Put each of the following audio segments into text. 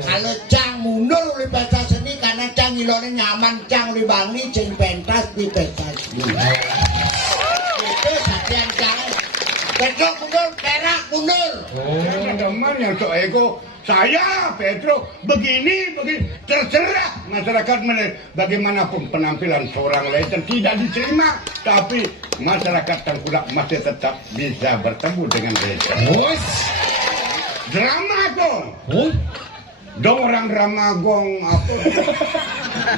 kalau cang mundur di pesta seni karena cang ilone nyaman, cang di bangi ceng pentas di pesta seni. Itu satian cang. Petro mundur, perak mundur. Teman yang sok ego. Saya Petro begini terserah masyarakat menilai bagaimanapun penampilan seorang legend tidak diterima, tapi masyarakat Tengkulak masih tetap bisa bertemu dengan legend. Dramagong. Dong orang Dramagong apa?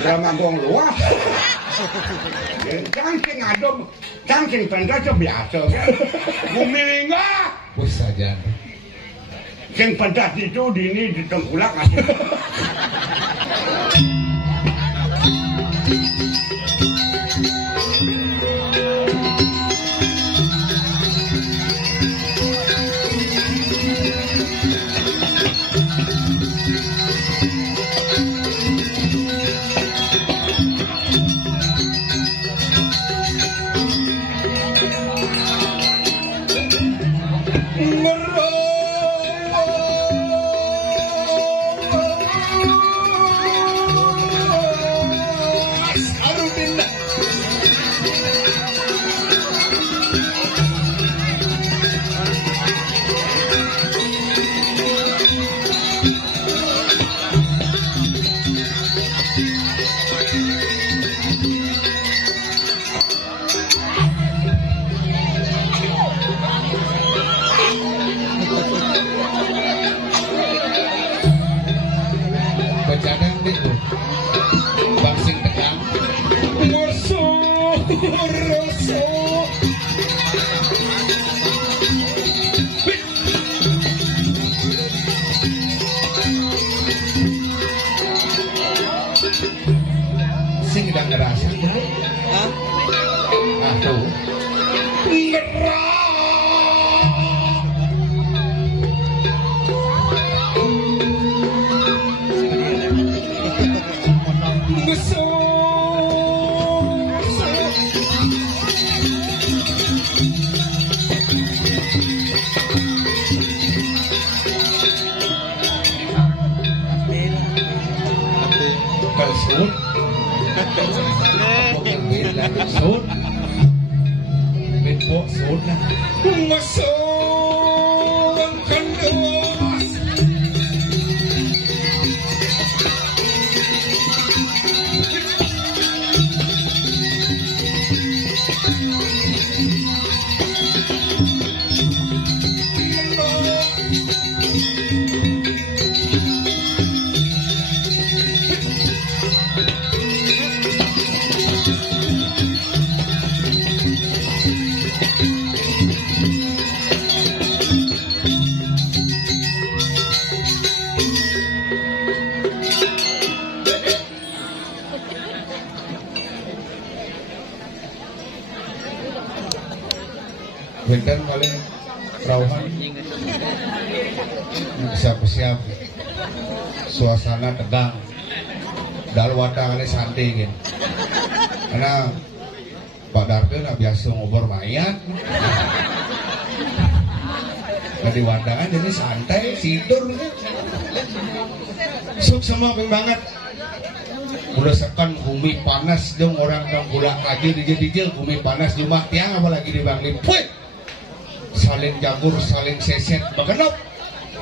Dramagong luas. Cangking adom, cangking pentas biasa kan. Bumilingga. Wes saja. Yang pentas itu dini di Tengkulak. Sing tidak ngerasa tuh kalsut sud benpo sud na masuk kan dewas Benten paling perawan siap-siap suasana tegang dalwata kali santai gitu karena Pak Darto biasa ngobrol mayat di wadangan jadi santai tidur suk semua banget udah sekan bumi panas dong orang Tengkulak aja dijel bumi panas cuma tiang apalagi di Bangli puih saling jagur saling seset bagenop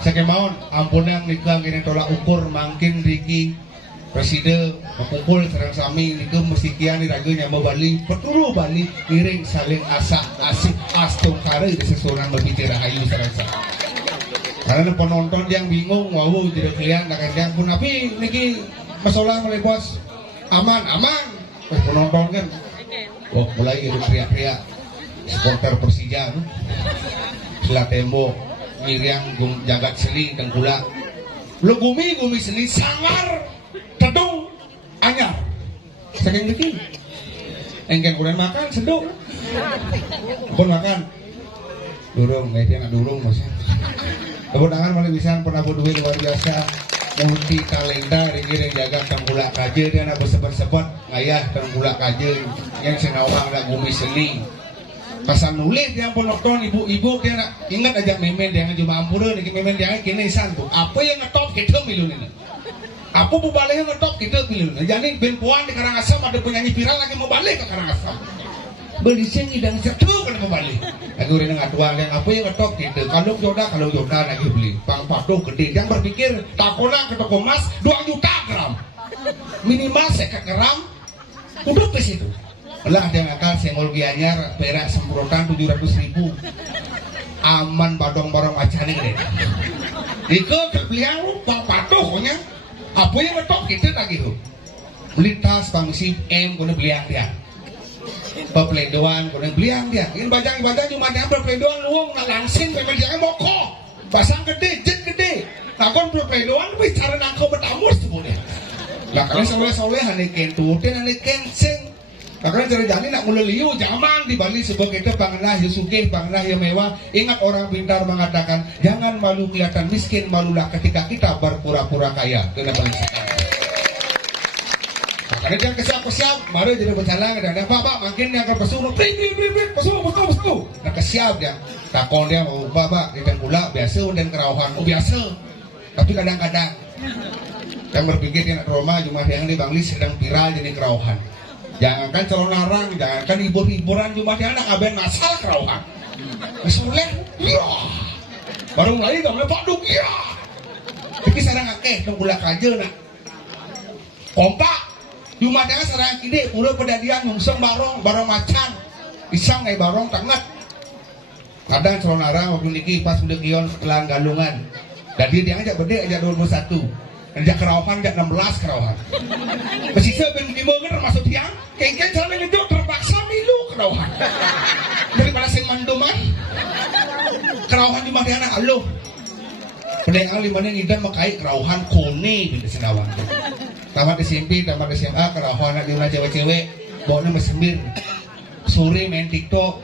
sakemawon ampun yang nikah kini tolak ukur mangkin Riki presiden kumpul serang sami nikah mesti kian diraganya mau Bali petulu Bali iring saling asak asik astung kare di sesuatu berbicara hayu serang karena penonton yang bingung wow tidak kelihatan yang pun tapi niki masalah mulai bos aman penonton kan mulai itu teriak-teriak supporter Persija setelah tembok Miriam jagat seli Tengkulak lu gumi seli sangar tedung anyar saking bikin engken kulen makan seduk pun makan durung dia nggak durung maksudnya tepuk tangan paling bisa pernah duit luar biasa multi talenta ringgir yang jaga Tengkulak kaje dia nak bersebut-sebut ngayah Tengkulak kaje yang senawang nak gumi seli pasan nulis yang penonton ibu-ibu dia nak ingat aja memen dia cuma ampura nih memen dia kini santu apa yang ngetop kita milun ini Aku mau balik ngetop gitu pilih. Jadi Ben Puan di Karangasem ada penyanyi viral lagi mau balik ke Karangasem. Beli sing idang satu kan mau balik. Aku udah ngatuan yang apa yang ngetop gitu. Kalau Yoda lagi beli. Pang patuh gede. Yang berpikir takona ke toko emas 2 juta gram. Minimal 50 gram. Udah ke situ. Lah ada yang akal senggol gianyar perak semprotan 700.000. Aman badong barang macane gede. Iko kebelian lu pang patuh konya. Apa yang ngetop gitu tak gitu. Lintas pangsi M kena belian dia. Pepeledoan kena belian dia. Ini bajang cuma dia pepeledoan luang ngalangsin pepeledoan moko. Basang gede, jet gede. Nakon pepeledoan bicara nangkau bertamus semuanya. Lah kalian soleh-soleh haniken tutin haniken sing. Karena jadi nak mulai liu zaman di Bali sebagai itu pangenah Yusuke pangenah yang mewah. Ingat orang pintar mengatakan jangan malu kelihatan miskin, malulah ketika kita berpura-pura kaya. Kenapa sekarang? Karena jangan kesiap, mari jadi berjalan dan apa makin yang berpesuh, pesuh. Nah kesiap dia, takon dia mau bapak kita gula biasa dan kerauhan, biasa. Tapi kadang-kadang yang berpikir yang Roma cuma yang di Bangli sedang viral jadi kerauhan. Jangankan calon narang, jangankan hibur-hiburan cuma dia anak aben ngasal kerauhan. Soleh, iya. Baru mulai gak boleh paduk, iya. Tapi sarang akeh, nunggulah kaje nak. Kompak, cuma dia sarang kide, udah pedadian nyungseng barong macan. Isang ay barong tangat. Kadang calon narang waktu niki pas udah kion pelan galungan. Dan dia aja bede aja 21. Ajak kerauhan, ajak 16 kerauhan. Bersisa ben 5 kan termasuk tiang. Kengken jalan itu terpaksa milu kerauhan. Daripada sing manduman. Kerauhan di mana anak aloh. Pedang lima nih ngidam makai kerauhan kone bila senawang. Tamat SMP, tamat SMA kerauhan di mana cewek-cewek bawa nama semir. Sore main TikTok.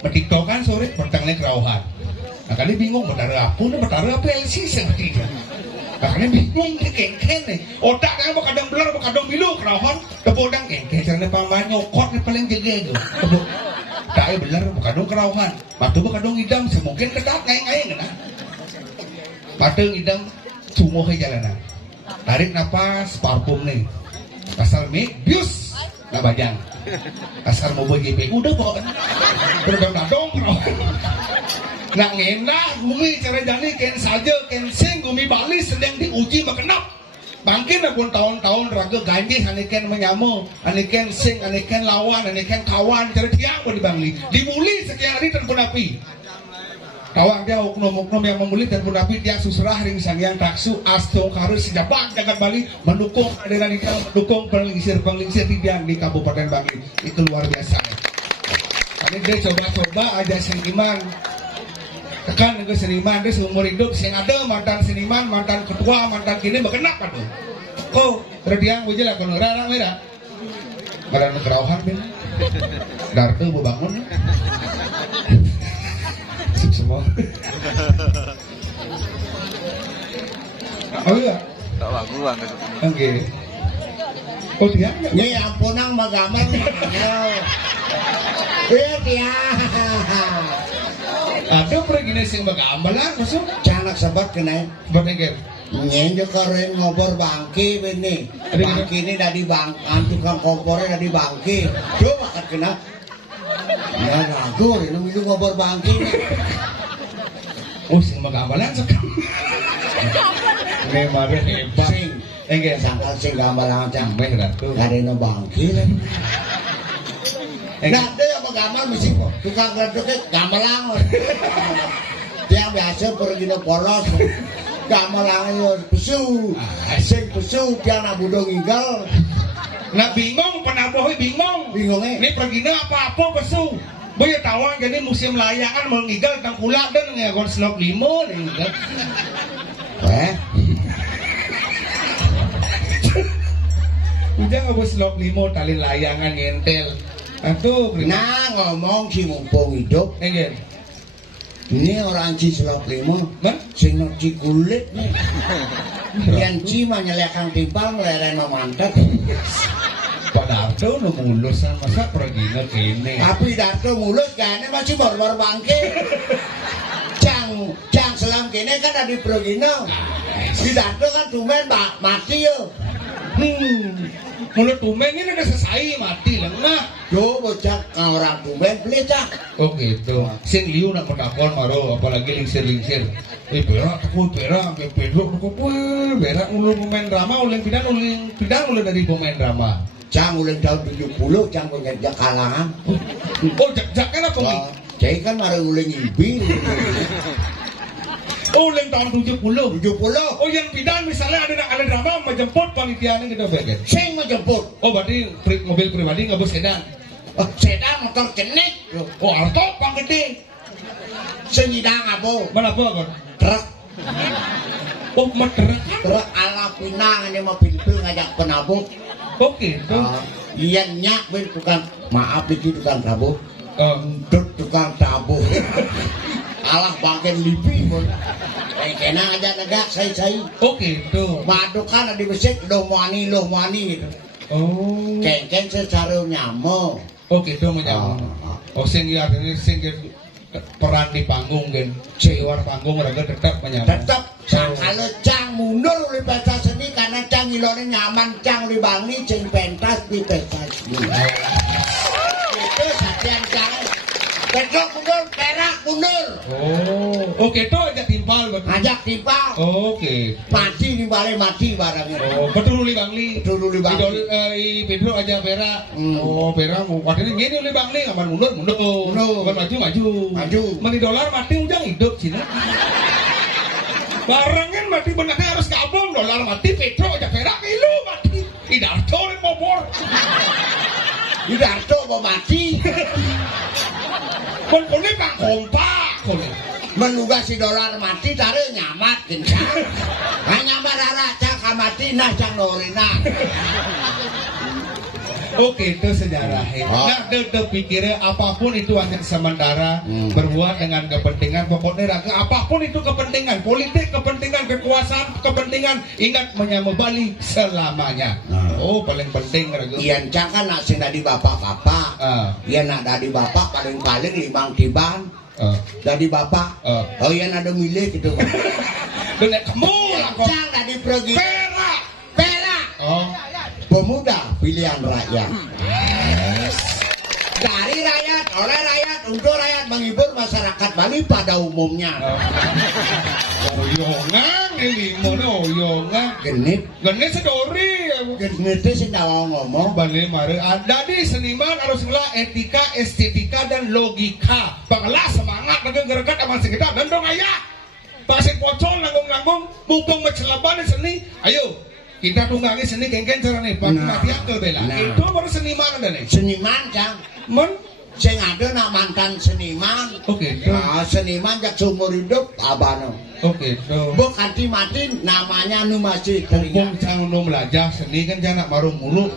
Bertiktok kan sore bertangnya kerauhan. Nah kali bingung bertara apa LC seperti itu. Makanya bingung nih kengken nih. Otak kan bakadang belar, bakadang bilu kerauhan. Tepodang kengken caranya paman nyokot nih paling jaga itu. Tepod. Kaya belar bakadang kerauhan. Matu bakadang idam semungkin ketat ngayang-ngayang nah. Pateng idam sumo ke jalanan. Tarik napas parfum nih. Asal mik bius nggak bajang. Asal mau GP udah bawa. Berdong-dong kerauhan. Nak ngendah gumi cara jani ken saja ken sing gumi Bali sedang diuji makenap. Bangkin pun tahun-tahun raga ganjil aniken menyamu, aniken sing, aniken lawan, aniken kawan cara tiang pun di Bangli. Dibuli sekian hari dan pun api. Kawan dia oknum-oknum yang membuli dan pun api tiang susrah ring sangyang taksu astong karus sejabat jagat Bali mendukung kehadiran itu, mendukung penglingsir tiang di Kabupaten Bangli. Itu luar biasa. Ini dia coba-coba aja seniman. Tekan ke seniman dia seumur hidup sing ada mantan seniman, mantan ketua, mantan kini berkenap kan tuh. Kau terdiang bujil lah kalau rarang merah. Badan kerauhan bin. Darto bangun. Sip semua. Oh iya. Tak bagus banget. Oke. Oh dia? Ini ampunang magaman. Iya dia. Ada pergi sing bagambalan masuk. Canak sabat kena. Berpikir. Nyenjo karen ngobor bangki ini. Bangki ini dari bang, tukang kompornya dari bangki. Coba kan kena. Ya ragu, ini itu ngobor bangki. Oh sing bagambalan sekarang. Ini mare hebat. Sing, enggak sangkal sing gambalan aja. Baik ratu. Karena bangki. Nah, dia apa gamal mesti kok. Tukang gledeknya gamelang. Yang biasa pergi ke polos. Gamelang itu pesu. Sing pesu dia nak budong inggal. Nah bingung, penabohnya bingung. Bingungnya. Ini pergi apa-apa pesu. Boya tawang jadi musim layangan mengigal tangkulak dan ngagon slop limo nih. Udah nggak bos slop limo tali layangan nyentel. Aduh, nah ngomong si mumpung hidup. Enggak. Ini orang ci selop limo, sing ci kulit nih. Yang ci mah nyelekang timpal ngeleren mantap. Pak Darto nu mulus masa pergi kene. Tapi Darto mulus kan masih baru bangke. Cang Sang selam kene kan ada di Progino. Pidato kan tumen mati yo. Mulut tumen ini udah selesai mati lah nah. Yo bocah orang tumen beli cak. Oh gitu. Sing liu nak menakon maro apalagi lingsir. Berak takut berak ke pedok takut berak ulun pemain drama ulun pidang ulun dari pemain drama. Cang ulun tahun 70 cang punya kalangan. Oh jak kan apa nih? Jadi kan mari ulun ibi. Oh ulun tahun 70. 70. Oh yang pidang misalnya ada drama menjemput panitianya kita bagian. Sing menjemput. Oh berarti mobil pribadi nggak bos sedan. Sedan motor kenik. Oh alto pang gede. Senyidang apa? Mana apa kan? Truk. Oh truk. Truk ala Pinang ini mobil ngajak penabung. Oh gitu. Iya nyak ben tukang maaf iki tukang tabuh. Oh. Tukang tabuh. Alah bangken lipi pun. Kena aja negak saya. Oh gitu. Madu kan di besek loh muani gitu. Oh. Kengkeng secara nyamo. Oh gitu menyambung. Oh sing peran di panggung kan. Luar panggung raga tetap menyambung. Tetap kalau cang mundur oleh pesta seni karena cang ilone nyaman cang di bangi ceng pentas di pesta seni. Itu satian cang. Pedok mundur, perak mundur. Oh, oke tuh ajak timpal betul. Ajak timpal. Oke. Mati di balai mati barangnya. Oh, betul uli bangli. Betul uli bangli. Pedro aja perak. Oh, perak mau waktu ini gini uli bangli aman mundur. Aman maju. Mani dolar mati ujang hidup Cina. Barangnya mati benarnya harus kabung dolar mati Pedro aja perak ilu mati. Idarto nih mobor. Idarto mau mati. Kone Pak kompak kone. Menunggu si dolar mati tare nyamat kencang. Hanya marara cak mati nah cang norina. Oke itu sejarah. Nah, pikirnya apapun itu hanya sementara berbuat dengan kepentingan pokoknya raga apapun itu kepentingan politik, kepentingan kekuasaan, kepentingan ingat menyambut Bali selamanya. Oh paling penting raga. Iyan cang kan nak sing dari bapak-bapak. Iyan nak dari bapak paling limang tiban. Dari bapak. Oh iyan ada milih gitu. Benek kamu lah kok. Cang dari pergi. Perak. Oh. Pemuda pilihan rakyat. Dari rakyat, oleh rakyat, untuk rakyat menghibur masyarakat Bali pada umumnya. Oyongan, ini mana oyongan? Genit Sedori. Genit itu sih ngomong. Bali mari ada di seniman harus ngelah etika, estetika dan logika. Banglah semangat ngegerakan aman sekitar dan dong ayah. Pasir pocong nanggung mumpung mencelaban seni. Ayo. Kita tunggangi seni kengken carane Pak mati akal bela. Itu baru seniman ada nih. Seniman cang. Sing ada nak mantan seniman. Oke. Nah, seniman jak seumur hidup abano. Oke. Bok hati mati namanya nu masih teringat. Cang nu belajar seni kan jangan marung mulu.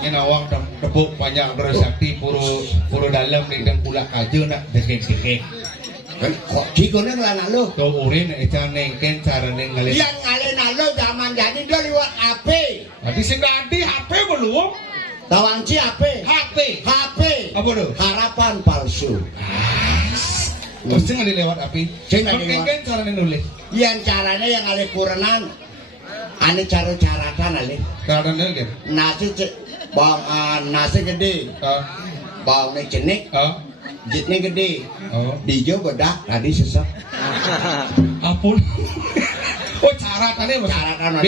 Ini awang tepuk banyak bersakti puru dalam nih dan pula kaje nak degeng-degeng. Kok dikone ngelana lo? Tuh urin ecan nengken cara nenggalin. Yang ngalena lo zaman jadi dia lewat HP. Tadi sing ganti HP belum? Tawanci HP. HP. Apa tuh? Harapan palsu. Terus nggak lewat HP? Nengken cara nulis. Yang caranya yang alih kurenan. Ane cara-caratan alih. Cara nulis. Nasi gede. Bawangnya jenik. Jitnya gede. Dijo bedak tadi sesek. Apun. Oh caratan mas. Caratan.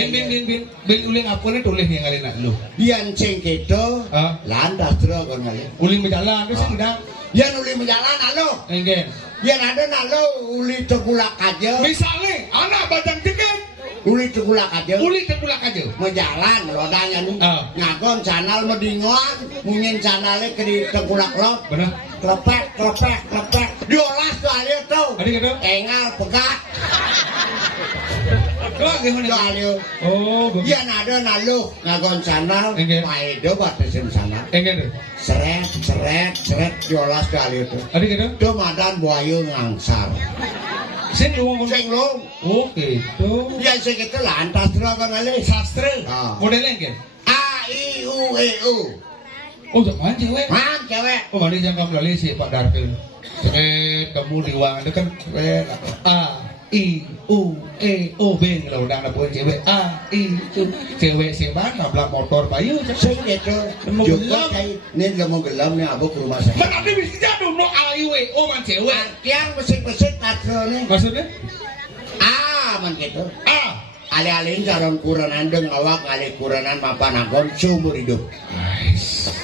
Bin uling apun tulis yang kali nak lu. Dian ceng keto. Landas terus kan kali. Uling berjalan tu sih dah. Dian uling berjalan alo. Enggak. Dian ada nalo uli tegulak aja. Misalnya anak badang jeget. Uli tegulak aja. Menjalan rodanya nih. Ngagon canal medingoan, mungkin canalnya ke tegulak lot. Benar. Klepek. Diolas tuh alio tuh. Adik itu? Engal pegat. Doa gimana? Tuh alio. Oh. Dia nado nalu ngagon canal. Maedo batasin sana. Enggak. Seret. Diolas tuh alio tuh. Adik itu? Tuh madan buayu ngangsar. Sing lu. Oke, tuh. Ya sing itu lantas terus kan alio. Sastra. Modelnya enggak? A I U E U. Oh, jangan cewek. Cewek. Oh, mandi jangan melalui si Pak Darkil. Seret, kamu di uang itu kan I U E O B kalau udah ada bukan cewek A I U cewek seban nabrak motor bayu Sing gitu. Juga kayak ini udah mau gelam nih abang ke rumah saya. mana bisa jatuh no A I U E O man cewek Artian musik-musik katro nih. maksudnya Man gitu. A Ali-aliin calon kuranan deng awak alih kuranan mapan agon seumur hidup. nice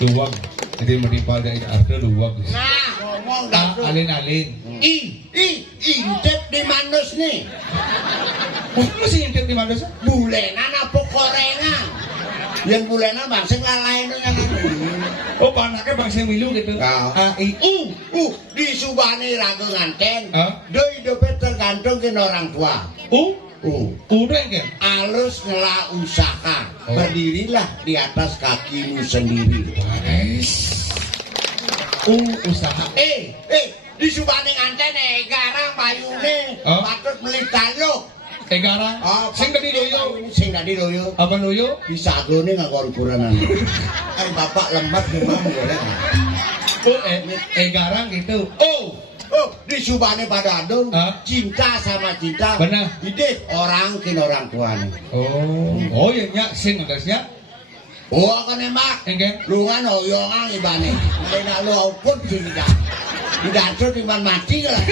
luang jadi menimpa dari arti luang Nah, ngomong A dah. alin-alin Intip di manus nih. Apa sih intip di mana sih? Bulenan apa korengan? Yang bulenan bangseng lalain yang Oh, panaknya bangsa milu gitu. Ah. A I U. di subani ragu nganten. Ah. Doi hidupnya tergantung ke orang tua. U. Udah kan? Alus ngelah usaha. Oh. Berdirilah di atas kakimu sendiri. Nice. Usaha. Di subani nganten garang payune Ah. patut beli taluk. Garang. Sing tadi loyo. Sing tadi loyo. Apa loyo? Bisa agone ngakor ukuranan. Bapak lembat gimana boleh? Garang gitu. Di subane pada adung cinta sama cinta. Benar. Hidup orang kin orang tuanya. Oh ya nya sing ngasnya. Akan emak. Engken. Lungan oyongan ibane. Nek lu pun cinta. Tidak timan mati lah.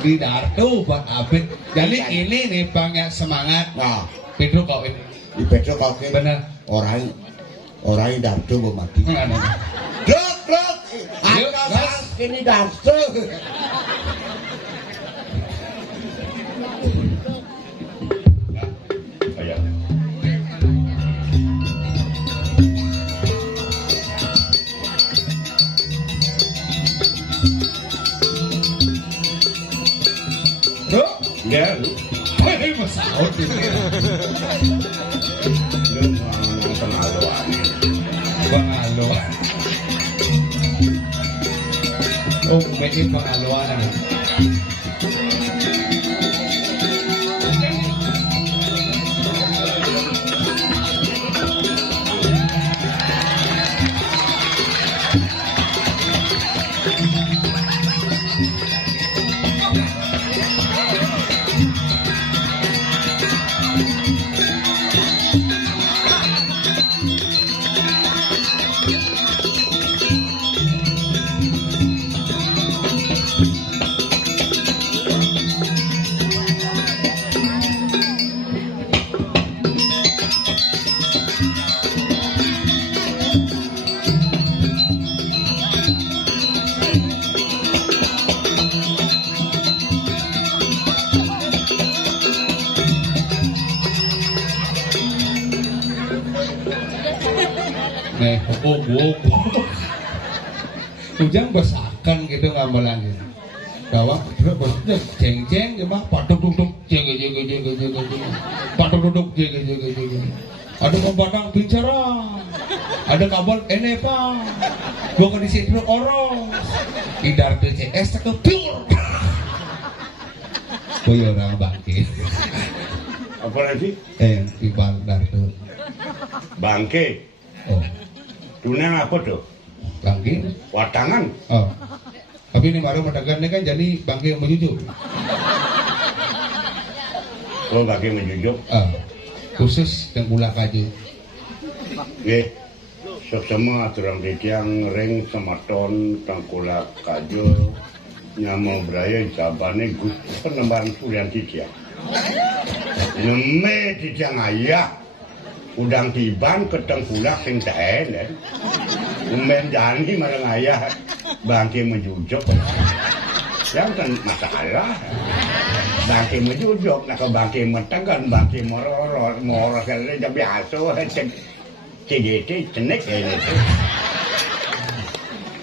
Di Darto buat Abid. Jadi ini nih bangnya semangat. Nah, Pedro kawin. di Petro kau ke Benar. orang Darto mati. Dok. Yuk, Atau gas. sang kini Darto. Ayo. Bro, Ya, lu. woi masaot ini. Lu mau pengaluan. Pangalo. Oh, may pangaloan. Nih, Ujang besakan gitu ngamalan gitu. Bahwa bosnya ceng-ceng ya mah patuk duduk jaga. Patuk duduk jaga. Ada pembatang bicara. Ada kabel enepa. Gua di situ oros. Idar TCS ke pure. Boyo orang bangkit. Apa lagi? Tibal Darto. Bangke. Oh, Tunang apa tuh? bangkit. Watangan. Oh. Tapi ini baru mendagannya kan jadi bangke yang menjujuk. Oh, bangke menjujuk. Khusus yang pula kaju. Nggih. Sok semua turang tiang ring sematon tangkula kajo nyamo braya jabane gus penembaran pulian tiang. Neme tiang ayah udang tiban keteng pula sing taen. Umen jani marang ayah bangke menjujuk. Yang kan masalah. Bangke menjujuk nak bangke meteng kan bangke moro sele biasa CGT cenek ini.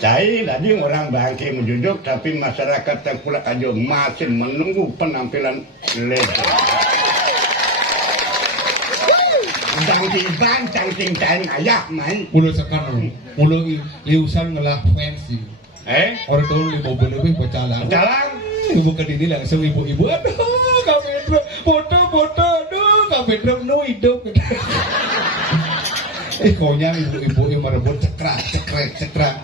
Saya tadi orang bangke menjujuk tapi masyarakat yang pula aja masih menunggu penampilan legend. Dang ting tang ayah main. Mulu sekarang mulu liusan ngelah fancy. Orang dulu lima bulan lebih pecalang. Jalan. Ibu ke dini langsung ibu-ibu. Aduh, Kak Pedro, foto, aduh, Kak Pedro, no hidup. Konyang ibu-ibu yang merebut cekrak.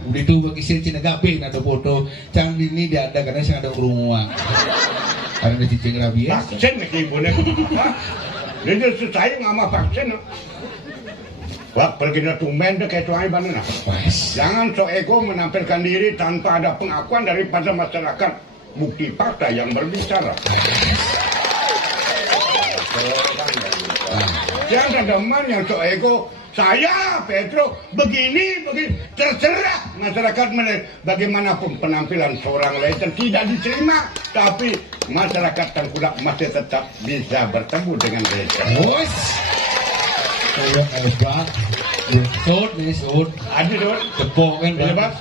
Dito mag-isin sinagabi na do foto. Cang dini dia ada karena sing ada urunguang. Karena cicing rabies. Vaksin nih ibu nih. Dia susah ngama vaksin. Wah, pergi ke tumben deh kayak tuai mana? Jangan so ego menampilkan diri tanpa ada pengakuan daripada masyarakat. Bukti fakta yang berbicara. Jangan teman yang so ego. Saya Petro begini terserah masyarakat bagaimanapun penampilan seorang legend tidak diterima, tapi masyarakat Tengkulak masih tetap bisa bertemu dengan legend. Bos, saya hebat. Sud nih sud. Ada dong. Tepok kan Bebas.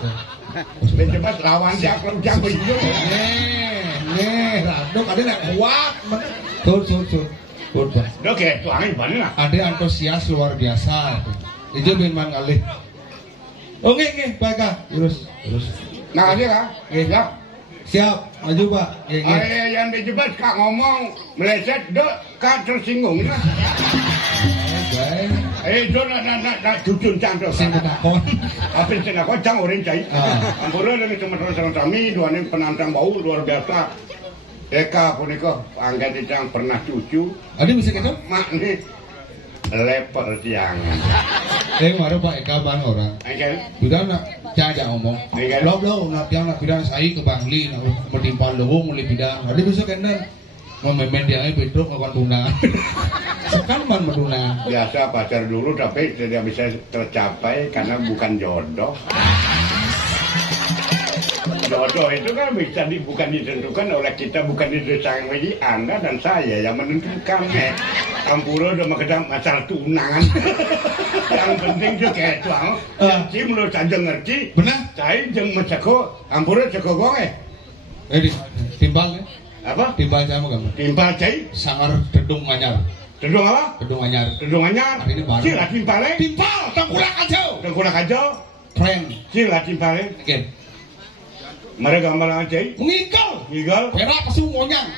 Bebas lawan dia kalau jago itu. Nih, radok ada nak kuat. Sud. Bos. Oke, tuangin mana? Ada antusias luar biasa. Itu memang kali. Oke, baik kak. Terus. Nah aja kak. Ya. Siap, maju pak. Yang dijebat kak ngomong meleset, dok kak tersinggung lah. Do nak cucun cantik. Sing takon. Apa sing takon cang orang cai. Ampura dengan teman-teman kami dua ini penantang bau luar biasa. Eka punika angkat yang pernah cucu. Ada bisa gitu? Mak nih leper tiangan. Kemarin Pak Eka bang orang. Sudah nak caca ngomong. Lo nak tiang nak pidana saya ke Bangli nak menimpal lewung mulai pidana. Ada bisa kena mememen dia Petro akan tunangan. Sekarang man menunangan. Biasa pacar dulu tapi tidak bisa tercapai karena bukan jodoh. Jodoh itu kan bisa bukan ditentukan oleh kita, bukan didesain oleh Anda dan saya yang menentukan. Ampura udah mengenai masalah tunangan. Yang penting juga kayak itu, si menurut saja ngerti. Benar. Saya jeng macako, Ampura ceko gong timbal apa? Timbal sama kamu. Timbal cai. Sangar Kedung Manyar. Kedung apa? Kedung Manyar. Kedung Manyar. Ini baru. Sila timbal Timbal, Tengkulak aja. Tengkulak aja. Tren. Sila timbal Oke. Mereka gambar aja. Ngigal. Ngigal. Perak kesu ngonyang.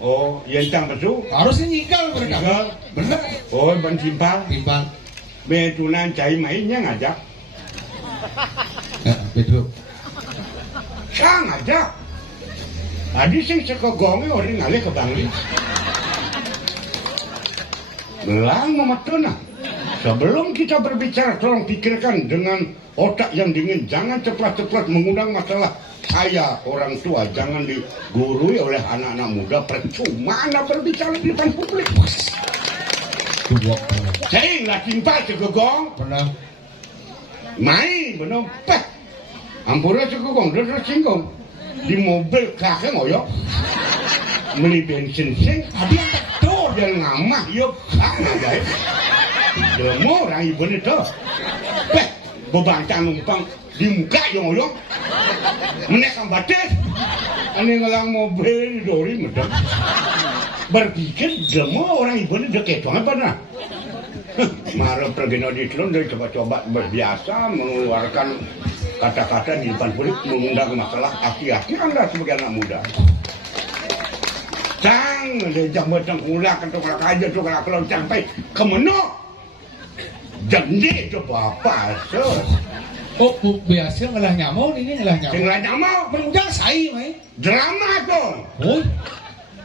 Oh, yang tang pesu. Harusnya ngigal mereka. Ngigal. Bener. Oh, ban timbal. Timbal. Betunan cai mainnya ngajak. Betul. Sang ngajak. Adi sing sekegongnya orang ngalih ke Bangli. Belang mematuna. Sebelum kita berbicara, tolong pikirkan dengan otak yang dingin. Jangan cepat-cepat mengundang masalah saya orang tua. Jangan digurui oleh anak-anak muda. Percuma anda berbicara di depan publik. Saya nggak timpa sekegong. Benar. Main benar. Ampura sekegong, dia tersinggung. Di mobil kakek ngoyok. Beli bensin sing. Tadi yang tedur. Dia ngamah, yuk. Ngajai. Demo orang ibu itu. Bebancan numpang di muka yang ngoyok. Menekan batas. Ini ngelang mobil dori medang. Berpikir demo orang ibu ini deket banget pernah. Marah pergi di telun dari coba-coba berbiasa mengeluarkan kata-kata di depan publik mengundang masalah aki-aki Anda sebagai anak muda. Cang, lejak beteng ulah ketuk aja tuh kalau sampai ke menu. Jadi itu bapak so. Oh, biasa ngelah nyamau ini ngelah nyamau. Ngelah nyamau, menunjang saya, mai. Drama dong. Oh.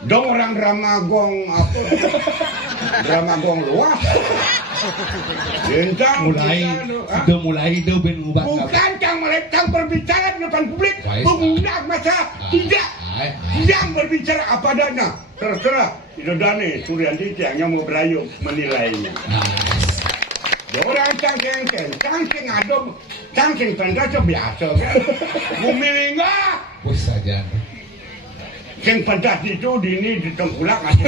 Dong orang drama gong apa? Drama gong luas. Bintang mulai itu ben ngubah. Bukan cang mereka berbicara di depan publik. Mengundang masa tidak. Yang berbicara apa adanya. Terserah. Itu Dani Suryanti yang mau berayu menilainya. Orang cangking adem, cangking pentas biasa kan. Bumi enggak. Bos saja. Yang pentas itu dini di Tengkulak aja.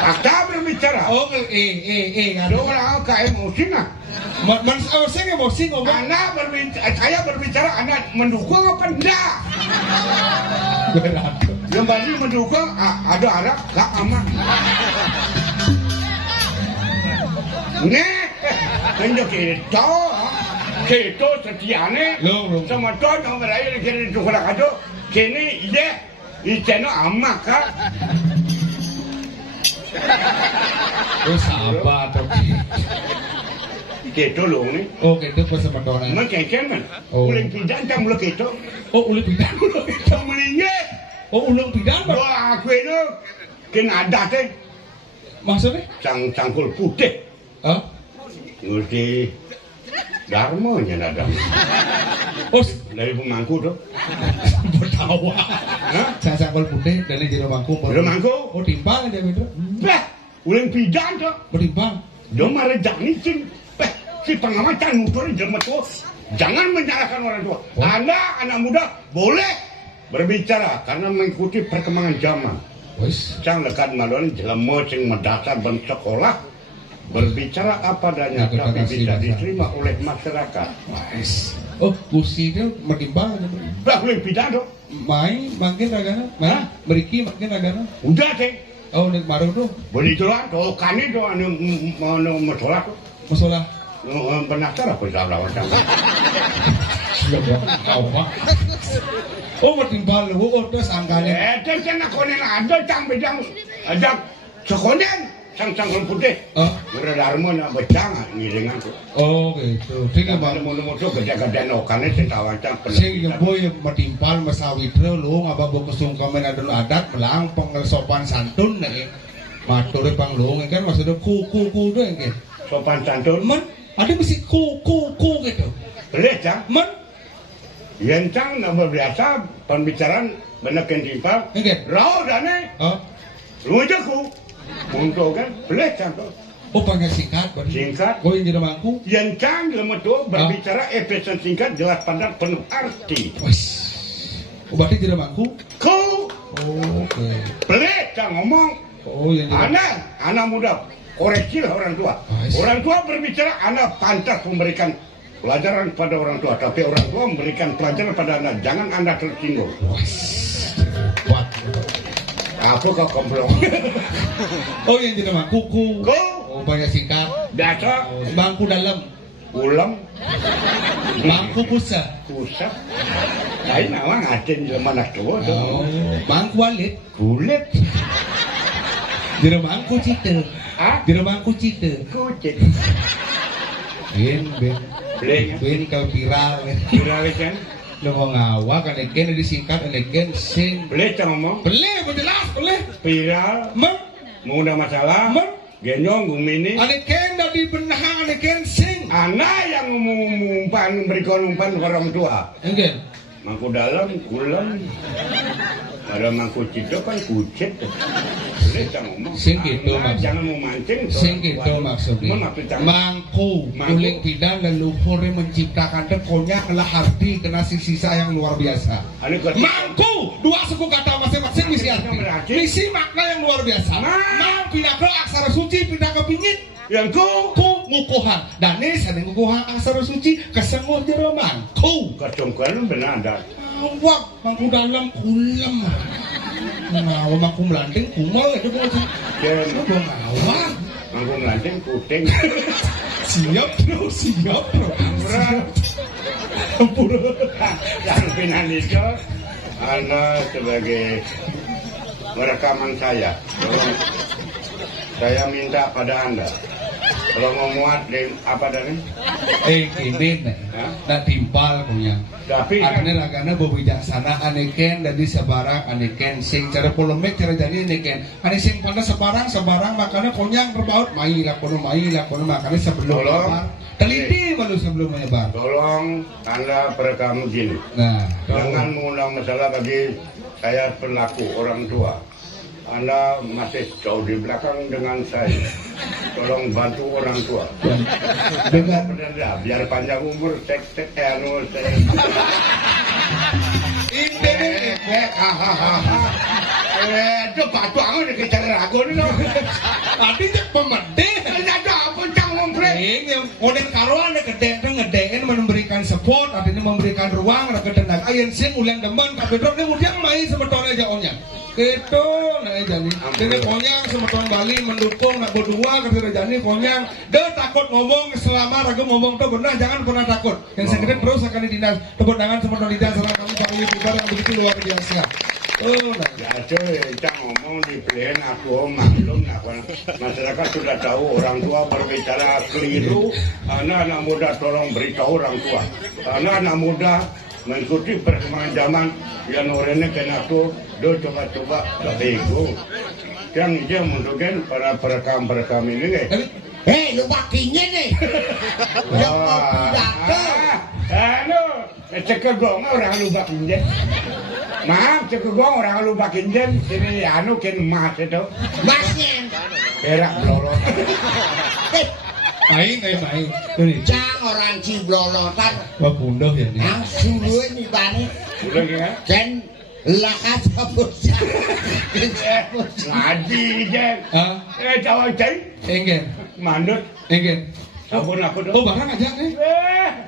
Kita berbicara. Oh, ada orang kayak emosi nah. Saya emosi ngomong. Saya berbicara, Anda mendukung apa enggak? Yang Bali mendukung, ada arah, gak aman. Nih, hanya kita setiane, sama tuan yang berada di sini Tengkulak aja, kini iya, ikan amak kak. Oh sabar tapi Keto lo ni. Oh, gitu pas semedonan. Makanya kan. Oh. Uling pidan cang mula keto. Oh, uling pidan. Cang melingye. Oh, uling pidan, Pak. Wah, aku itu kena adat eh. Maksudnya? Cangkul putih. Hah? Ngerti Dharma nya ada. Oh, Dari pemangku tu. bertawa. Hah? Cangkul putih dari jero mangkuk. Jero mangkuk? Oh, timbang aja gitu. Bah, uling pidan tu. Berimbang. Dia marah jangan sing. Bah, si pengamatan motor jelma tua. Jangan menyalahkan orang tua. Oh. Anak muda boleh berbicara karena mengikuti perkembangan zaman. Wes. Cang lekat maluan jelema sing mendasar ben sekolah berbicara apa adanya Ya, tapi kasih bisa bahasa. diterima oleh masyarakat. Wes. Oh, kursi itu merimbang aja. Bah boleh pidato. Main makin ragana. Hah? Beriki makin ragana. Udah teh. Oh, nek baru tuh. Boleh itulah tuh kani tuh anu masalah tuh. Masalah. Penasar apa salah macam. Oh, metimbal lu. Oh, terus angkanya. Terus kan aku ada cang bidang ada sekonden sang putih. Oh, Dharma nak becang ngiringan tuh. oh gitu. Sing Bang mulut-mulut gede-gede nokane sing tawancang sing boy metimpal masawitra lu ngababo kesungkaman adun adat melang pengelsopan santun nek maturi panglung kan maksudnya ku do engke. sopan santun. Men ada mesti ku gitu. Boleh cang. Men Yen cang nak biasa pembicaraan benar kentimpal. engke. Rau dane. Oh, Rujaku. Untuk kan boleh cang tuh. oh panggil singkat berarti. Singkat. Oh, yang jadi mangku. Yen cang lama tuh berbicara episode singkat jelas padat penuh arti. Wes. Oh, berarti jadi mangku. Ku Oh, oke. boleh cang ngomong. Oh, yang jadi. Anak muda koreksilah orang tua. Nice. Orang tua berbicara, anak pantas memberikan pelajaran pada orang tua, tapi orang tua memberikan pelajaran pada anak. Jangan anda tersinggung. Wes. Kuat. Aku kau komplong. Oh, yang jadi mangku ku. Ku Oh, banyak singkat. data Bangku dalam. ulam Bangku pusat. pusat. Lain awang ngacin jelema anak tua tu. Oh, bangku alit. Kulit. Di rumah aku cita. Ah, Di rumah aku cita. kucing. Ben. Boleh. Ben kalau viral. Viral kan? Lu mau ngawak kan eken disingkat eken sing. Boleh cang ngomong. Boleh, jelas, boleh. Viral. Men, Mau ada masalah. Genyong gumini. eken dari benah eken sing. Anak yang memberikan umpan ke orang tua. Enggak. Mangku dalam, kulam. Ada mangku cito kan kucet. Boleh cang ngomong. Sing gitu Anak maksud. jangan memancing. Sing gitu maksudnya. Mengapi cang. Mangku, kuling pidan leluhurnya menciptakan tekonya kena hardi, kena sisa yang luar biasa. Ane kata. Mangku, dua suku kata masing-masing misi arti. Misi makna yang luar biasa. Mang pindah ke aksara suci, pindah ke pingit. Yang Ku ngukuhan. Dane sadeng ngukuhan aksara suci kesenguh jero mangku. kecongkalan benar ada. Awak mangku dalam kulam. Nah, mangku melanting kumal itu kok. Dan Lu awak. mangku melanting kuting. Siap bro. Ampura. Yang pinan itu Anda sebagai merekaman saya. Saya minta pada Anda kalau mau muat di apa tadi? Ini nih. Nak timpal punya. Tapi Artinya lagana bijaksana aneken dari sebarang aneken sing cara polemik cara jadi aneken ane sing pada sebarang makanya konyang berbaut mai lah kono makanya sebelum Tolong. menyebar teliti baru sebelum menyebar. tolong Anda perekam gini. Nah, Jangan mengundang masalah bagi saya pelaku orang tua. Anda masih jauh di belakang dengan saya. Tolong bantu orang tua. dengan Benar, biar panjang umur tek anu saya. ini Itu batu aku dikejar aku ni. tadi cek pemedih. Ada apa cang ngomprek? Ini model karuan ngedeken memberikan support artinya memberikan ruang ke tenang ayen sing ulang demen kabeh kemudian main sebetulnya jaonya gitu nah jadi ini konyang semeton Bali mendukung nak berdua ketika jadi konyang dia takut ngomong selama ragu ngomong tuh benar jangan pernah takut yang segera terus akan didinas tepuk tangan semeton dinas serang kamu para youtuber yang begitu luar biasa Oh, nah. Ya cang ngomong di pilihan aku maklum nah, masyarakat sudah tahu orang tua berbicara keliru, anak-anak muda tolong beritahu orang tua. Anak-anak muda mengikuti perkembangan zaman yang orangnya kena tuh, do coba-coba bego. Yang dia mungkin para perekam ini kan. Lu bakinya nih. Yang mau pidato. Cekegong orang lu bakinjen. Maaf, cekegong orang lu bakinjen. Sini anu ken mas itu. Masnya. Perak lolo. Main. Cang orang ciblolotan. Wah pundoh ya nih. Langsung gue nih bani. Udah gimana? Ken lakas bocah. Ngaji jen. Ah, Cawan cai. engen. Mandut. Engen. Sabun aku tuh. Oh, barang aja nih.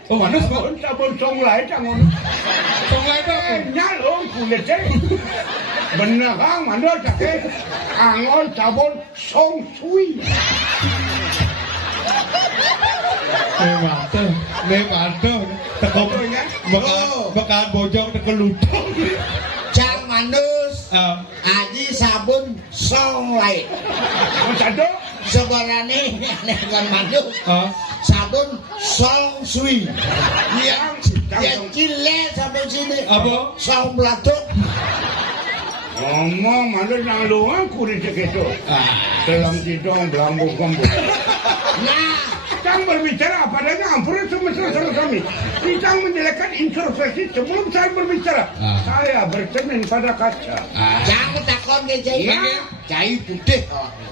Oh, mana Sabun song lain cangon. Tong lain apa? Nyalong kulit cai. Bener kang mandut cai. Angon sabun song sui. Mantap. Teko bekaan bojong teko lutong. Cang manus. Ah, Aji sabun song lain. Satu. Sebenarnya bukan manus. ah. Sabun song sui. Yang cile sampai sini. Apa? Song belatuk. Ngomong mandut nang luang kulit gitu. Ah, Dalam tidong belambung kembung. Nah, Kang berbicara padanya ampun semesta kami. Kita menjelekkan introspeksi sebelum saya berbicara. Saya bercermin pada kaca. jangan takon ke cai. Iya. Cai putih.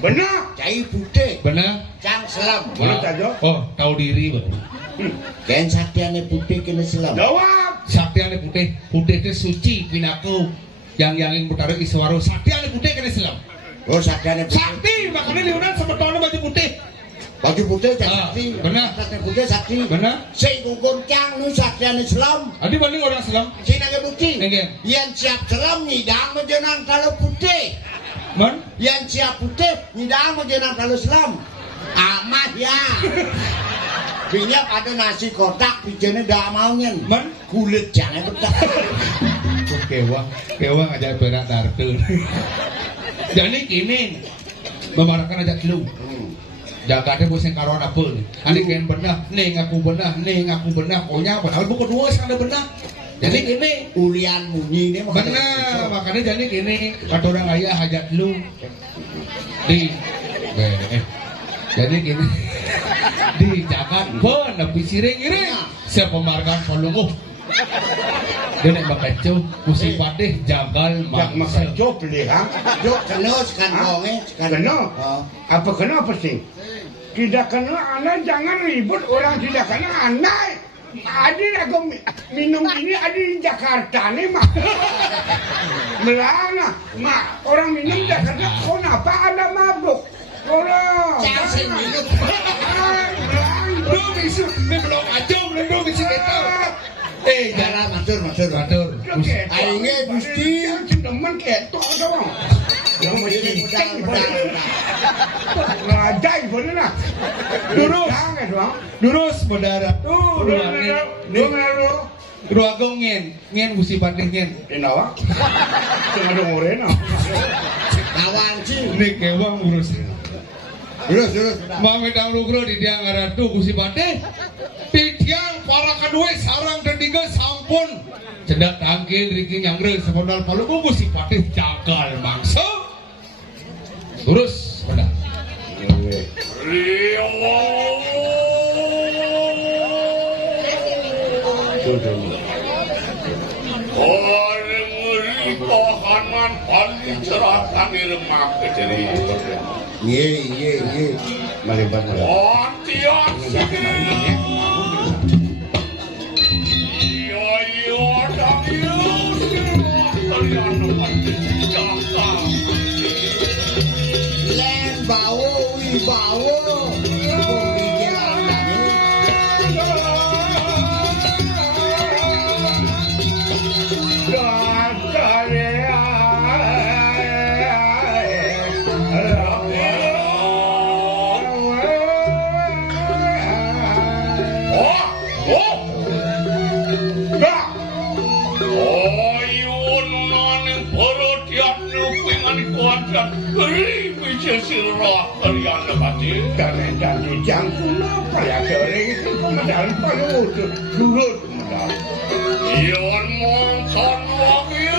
Benar. Cai putih. benar. Cang selam. Boleh saja. Oh, tahu diri betul. Ken saktiane putih kena selam. Jawab. Saktiane putih itu suci pinaku. Yang mutarik iswaro saktiane putih kena selam. Oh saktiane putih. Sakti makanya liunan sama tahun baju putih. Baju putih cang Ah, sakti. benar. Saktiane putih sakti. Benar. Sing gugur cang nu saktiane selam. Adi banding orang selam. Sing nage bukti. Nggih. Yang siap selam nyidang menjenang kalau putih. Man? Yang siap putih nyidang menjenang kalau selam. Amat ya. Minyak ada nasi kotak, pijennya dah maunya. Man? Kulit jangan betak. Kewang aja berat dartul. Jadi kini memarahkan aja lu. Jaga deh bosen karuan apa nih? Ani kian benar, nih ngaku benar, pokoknya padahal buku dua sekarang benar. Jadi kini Ulian munyi ini benar, makanya jadi kini kata orang ayah hajat lu di, jadi kini di jangan pun tapi siring siapa margan polunguh. Dia nak bakacau, musim patih jagal Jak mangsa. makan cop lihat. Dok kena sekan Hah? konge, sekan Kena? Oh. Apa kenapa sih? Tidak kena anak jangan ribut orang tidak kena anak. Adi aku minum ini ada di Jakarta nih mah. Melana, mak orang minum Jakarta. Kenapa ada mabuk? Orang. Jangan sing minum. Lu bisu, ini belum aja, belum bisu itu. Jalan matur. Aingnya Gusti. Teman ketok dong. Yang mesti Bentar. ngajai bener lah. Lurus. Jangan dong. Lurus mendarat. Dua Ruagong ngen musim patih ngen. Inawa. Tengah dong orena. Kawan sih. Nih kewang urus. Terus. Mami dang lugro di tiang aratu musim patih. Di tiang para kedua sarang dan tiga sampun. Cedak tangkil riki nyangre sepondal palu musim patih jagal mangsa. Terus pada. Kahanan paling cerahkan ilmu keceri. Ye. Malibat Ontian Len bawo. Ayun naning para Bisa sirah kalian lebati. Karena janji jangkul apa ya kering itu medal palu dulu medal. Iyan mongson wakil.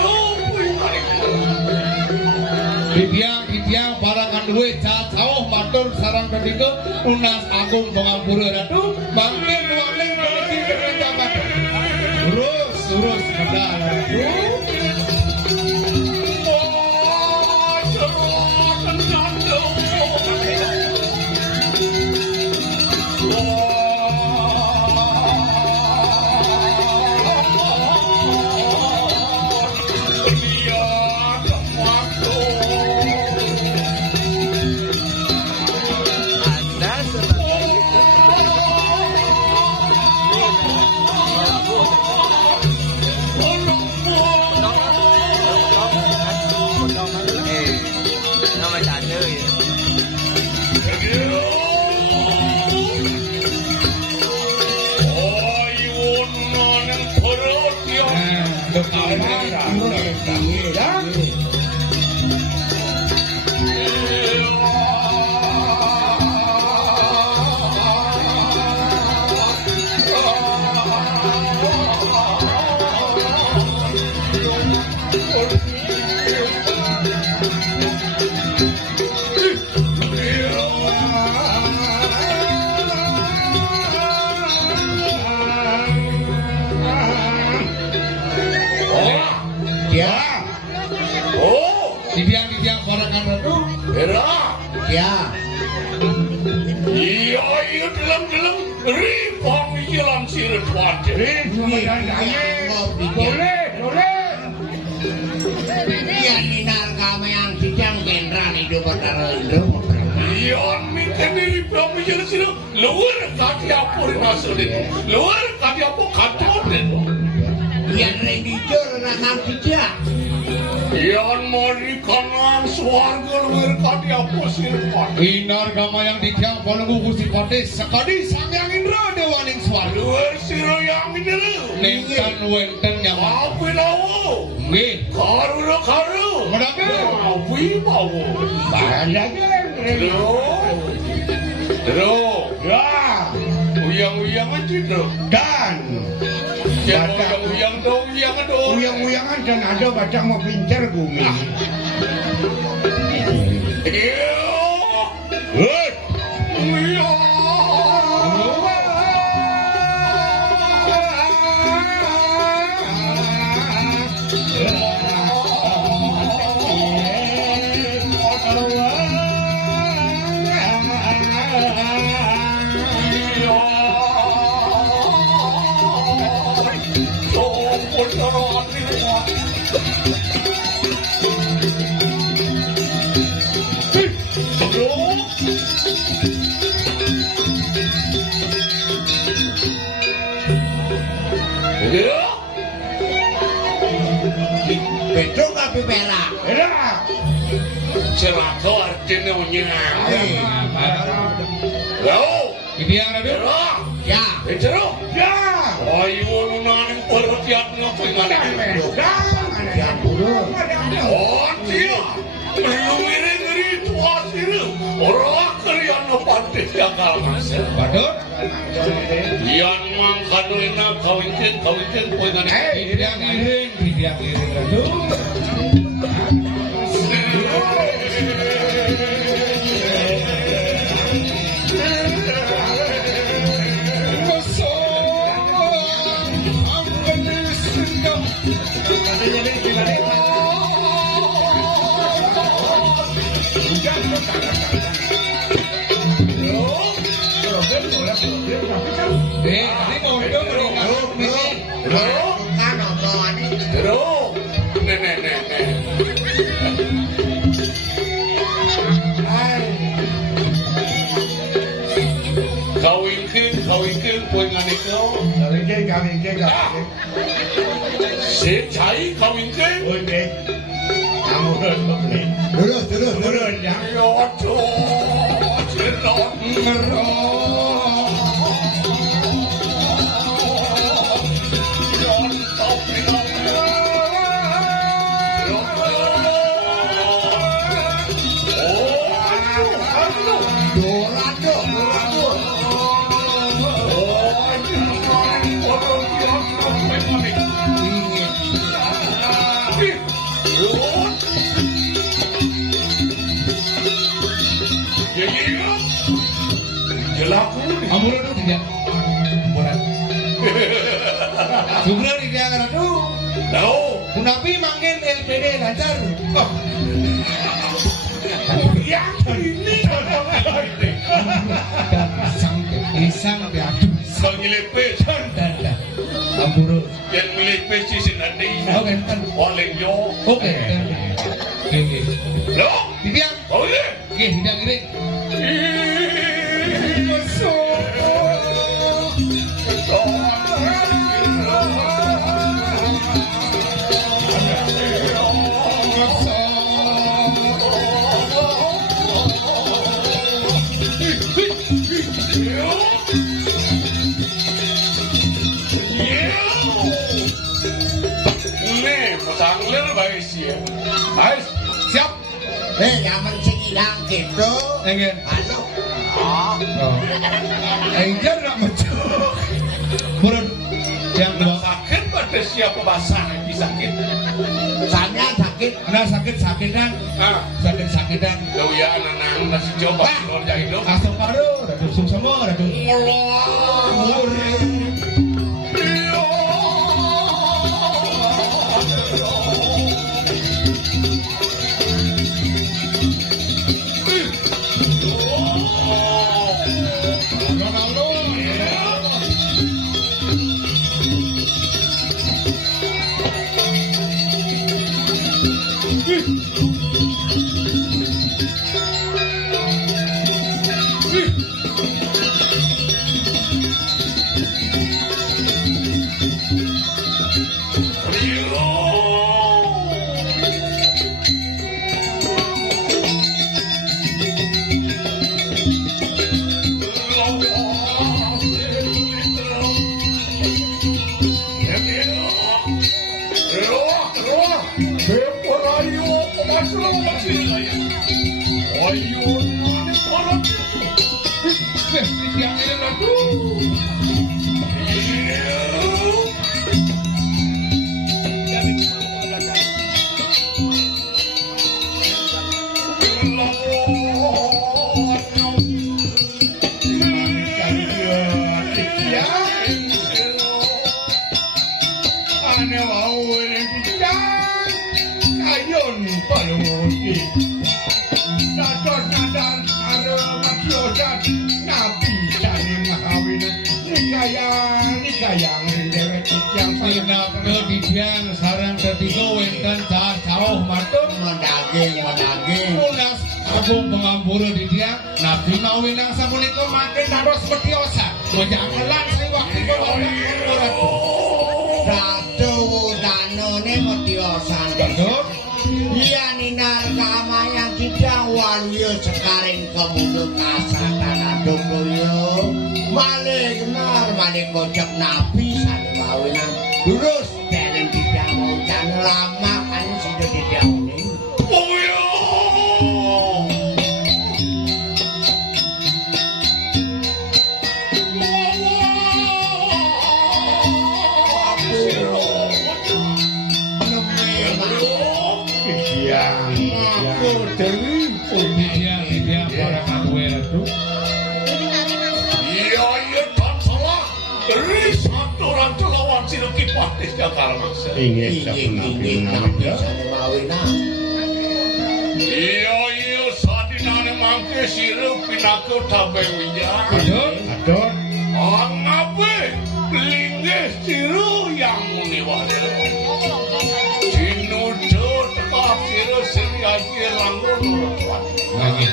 Didiang barakan duit cacau matur sarang ketiga unas agung pengampura ratu bangkit waling bagi kerja batu urus medal ratu. Didiang barakan ratu. Ya. Iya dalam rifang jalan sirat wajah. Boleh. Iya minar kami yang sidang general hidup perkara itu. Iya minta diri berapa jalan sirat. Luar kaki apa nasulin. Luar kaki apa katotin. Iya rengjur rakam sidang. Iyan mari kanan swarga luar kaki apa sirat. Inar gama yang didiang palunggu Gusti Pati sekali Sangyang Indra dewaning swarga. Luar siro yang ini. Nengkan wenten nyaman. Apa lawo? Nggih, Karu. Medake. Apa mau? Banyak Terus. ya Uyang aja terus. dan Jangan uyang dong. uyang-uyangan dan ada baca mau pincer bumi. Iya. Hei, Iya. Betul tapi perak. enak. Celaka artinya unyang. Lalu, didiang ratu. terus. Ya. Terus. Ya, Ayo nunaning perhatian ngapain mana? Ya dulu. Oh, dia. Belum ngeri tua sih. Orang kalian nepati gagal masuk. Badut. Yang mangkanuina kawinkin poin mana? Didiang iring ratu. Ini mau dong Terus kan omongan ini. Terus. Nenek. Kawinkin poin mana kau? kawin. Secai kawinkin. Oke. Kamu boleh. Terus. Ya. Yo tuh, cerot Oh, Dorado. Amur itu tidak. Berat. Sugro di dia kan tuh. Kunapi mangkin LPD lancar. Isang diadu. Sang ngilepes. Amur. Yang ngilepes si sinandi. Oke, kan. Paling yo. Oke. Oke. Lo? Didiam. Oh iya. Oke, hidang ini. Siap. Yang mencing hilang gitu. Enggak. Halo. Enggak nak macam. Burun. Yang dua. Sakit pada siapa basah lagi sakit. Saya sakit. Nah sakit-sakitan. Sakit-sakitan. Tahu ya anak-anak masih coba keluarga hidup. Asam paru, ratu semua, ratu. Pengampura di dia Nabi mau winang sapunika makin taros mediosa menjangelan saya waktu Ratu Danone mediosan. betul Iya ninar kama yang tidak waliyo sekaring kemudu kasatan adukuyo malik nar malik kocok nabi sani wawinang lurus dan tidak mau can lama kan sudah tidak uning. dia para kaduel itu Iya dan salah. Dari satu orang lawan si Luki Patis jakal mangsa. Ingin nabi sani wawinang. Iya sadinane mangke sirup pinake tabe wiya. betul Angape linggih siru yang muni wae. Cinudo tekap siru sing aji langgun ruwat. lagi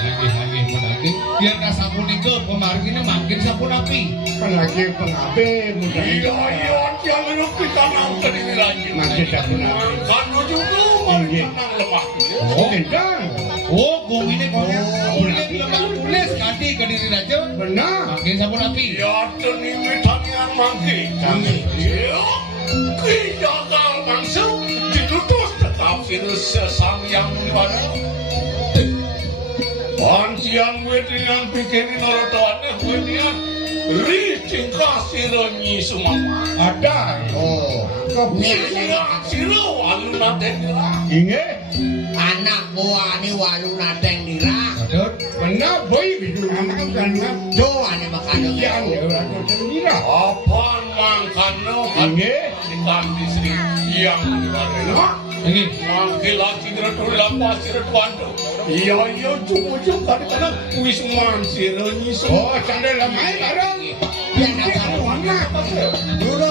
menagi biar kasapunika pemargine makin sapunapi Penagi pengabe mudah. Iya yang Luki tanang kediri lagi. Masih sapunapi. Kan juga mari tanang lemah. Oh, enggak. oh gumine konya ulit lemah tulis kanti kediri raja Benar. makin sapunapi Ya tenimi tanian mangke. Iya. Kijagal mangsa dilutus tetap siru sesang yang muni wae. Ancian gue dengan pikirin orang tuanya gue dengan ricing kasih renyi semua. Ada. Oh, Iya, silo walu naten lah. Inge. anak buah ni walu nateng dirah. Adot. Mana boy bidu nama kan. Tu ane makanya. Yang orang sendiri. Apaan mangkano kan Inge. ikan istri yang diwarena. Ini. Mangke laki geretul pasir tuanto. Iya cukup kadang wis mansir renyi semua. Oh, candela mai barang. Biar nak Mana? dulu